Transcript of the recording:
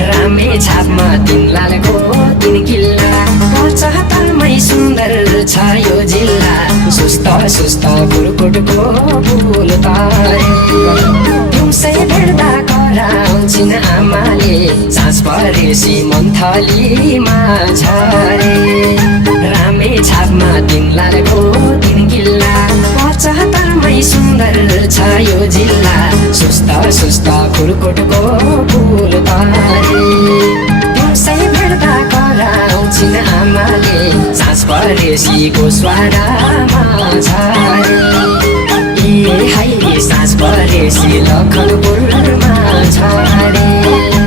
रामे छापमा तिनलालको तिन किल्ला ७५ मै सुन्दर छ यो जिल्ला सुस्त सुस्त कुरकुटको फुल तारे दिउँसै भेट्दा कराउँछिन् आमाले साँझ परेसी मन्थलीमा झरे रामे छापमा तिनलालको तिन किल्ला ७५ मै सुन्दर छ यो जिल्ला सुस्त सुस्त कुरकुटको फुल तारे दिउँसै भेट्दा कराउँछिन् आमाले साँझ परेसी गोस्वारामा झरे ए हाइ साँझ परेसी लखनपुरमा झरे